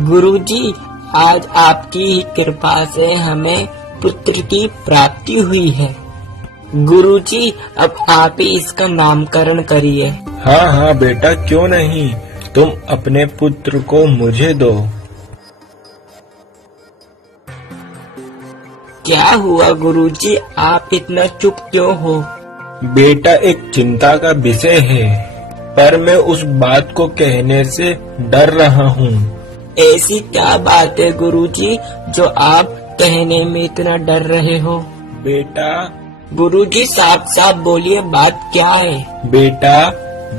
गुरुजी, आज आपकी ही कृपा से हमें पुत्र की प्राप्ति हुई है। गुरुजी, अब आप ही इसका नामकरण करिए। हाँ हाँ बेटा, क्यों नहीं, तुम अपने पुत्र को मुझे दो। क्या हुआ गुरुजी, आप इतना चुप क्यों हो? बेटा, एक चिंता का विषय है, पर मैं उस बात को कहने से डर रहा हूँ। ऐसी क्या बात है गुरुजी जो आप कहने में इतना डर रहे हो? बेटा, गुरुजी साफ साफ बोलिए, बात क्या है? बेटा,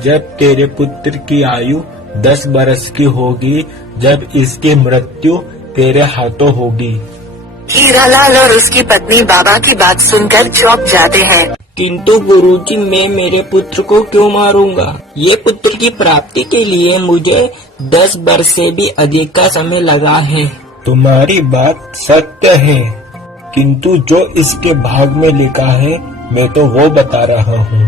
जब तेरे पुत्र की आयु 10 बरस की होगी, जब इसकी मृत्यु तेरे हाथों होगी। हीरालाल और उसकी पत्नी बाबा की बात सुनकर चौंक जाते हैं। किंतु गुरुजी, मैं मेरे पुत्र को क्यों मारूंगा? ये पुत्र की प्राप्ति के लिए मुझे 10 वर्ष से भी अधिक का समय लगा है। तुम्हारी बात सत्य है, किंतु जो इसके भाग में लिखा है मैं तो वो बता रहा हूँ।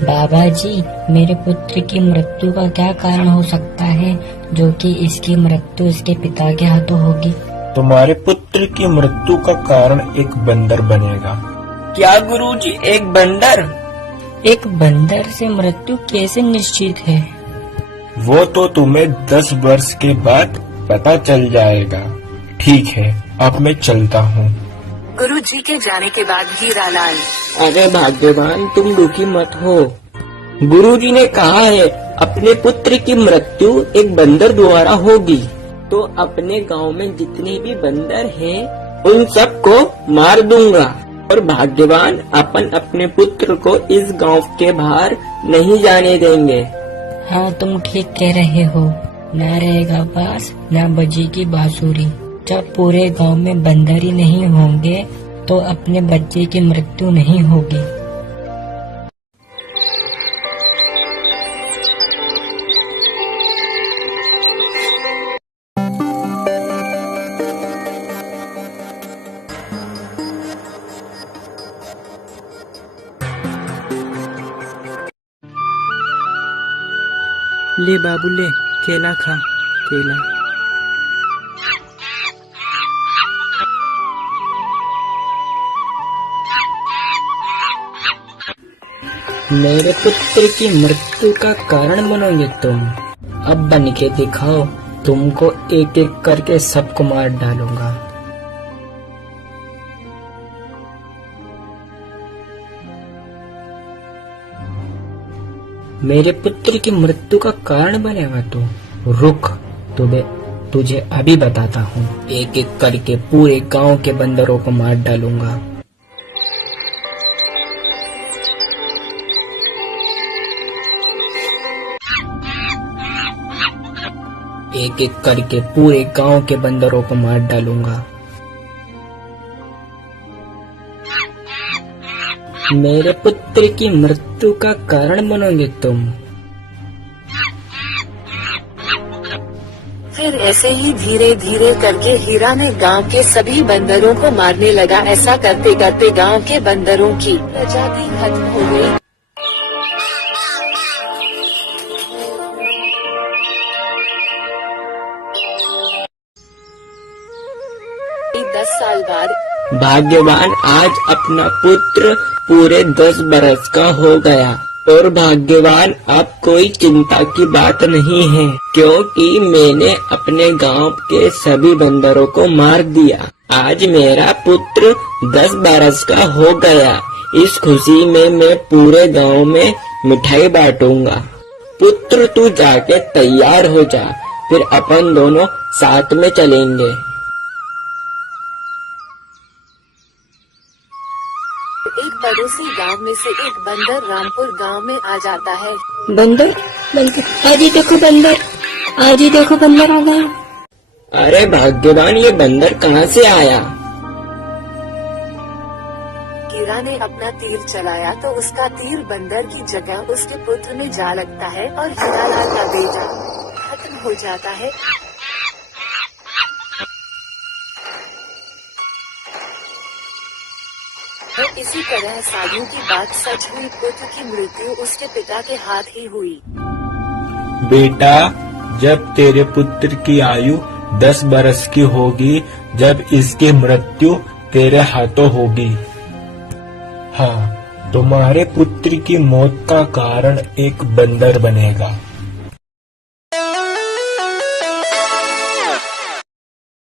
बाबा जी, मेरे पुत्र की मृत्यु का क्या कारण हो सकता है जो कि इसकी मृत्यु इसके पिता के हाथों होगी? तुम्हारे पुत्र की मृत्यु का कारण एक बंदर बनेगा। क्या गुरुजी, एक बंदर? एक बंदर से मृत्यु कैसे निश्चित है? वो तो तुम्हें 10 वर्ष के बाद पता चल जाएगा। ठीक है, अब मैं चलता हूँ। गुरुजी के जाने के बाद हीरालाल, अरे भाग्यवान, तुम दुखी मत हो। गुरुजी ने कहा है अपने पुत्र की मृत्यु एक बंदर द्वारा होगी, तो अपने गांव में जितने भी बंदर हैं उन सबको मार दूंगा। और भाग्यवान, अपन अपने पुत्र को इस गांव के बाहर नहीं जाने देंगे। हाँ, तुम ठीक कह रहे हो। न रहेगा बांस, न बजेगी बांसुरी। जब पूरे गांव में बंदर ही नहीं होंगे तो अपने बच्चे की मृत्यु नहीं होगी। ले बाबू ले, केला खा, केला। मेरे पुत्र की मृत्यु का कारण बनोगे तुम? अब बन के दिखाओ, तुमको एक एक करके सबको मार डालूंगा। मेरे पुत्र की मृत्यु का कारण बनेगा तू? रुक, तुझे अभी बताता हूँ। एक एक करके पूरे गांव के बंदरों को मार डालूंगा। एक एक करके पूरे गांव के बंदरों को मार डालूंगा। मेरे पुत्र की मृत्यु का कारण बनोगे तुम? फिर ऐसे ही धीरे धीरे करके हीरा ने गांव के सभी बंदरों को मारने लगा। ऐसा करते करते गांव के बंदरों की प्रजाति खत्म हो गई। 10 साल बाद भाग्यवान, आज अपना पुत्र पूरे 10 बरस का हो गया। और भाग्यवान, अब कोई चिंता की बात नहीं है, क्योंकि मैंने अपने गांव के सभी बंदरों को मार दिया। आज मेरा पुत्र 10 बरस का हो गया। इस खुशी में मैं पूरे गांव में मिठाई बांटूंगा। पुत्र, तू जाके तैयार हो जा, फिर अपन दोनों साथ में चलेंगे। एक पड़ोसी गांव में से एक बंदर रामपुर गांव में आ जाता है। बंदर, आज ही देखो बंदर, आज ही देखो बंदर आ गया। अरे भाग्यवान, ये बंदर कहाँ से आया? हीरा ने अपना तीर चलाया तो उसका तीर बंदर की जगह उसके पुत्र में जा लगता है और हीरालाल का बेटा खत्म हो जाता है। इसी तरह साधु की बात सच हुई। पुत्र की मृत्यु उसके पिता के हाथ ही हुई। बेटा, जब तेरे पुत्र की आयु 10 बरस की होगी जब इसकी मृत्यु तेरे हाथों होगी। हाँ, तुम्हारे पुत्र की मौत का कारण एक बंदर बनेगा।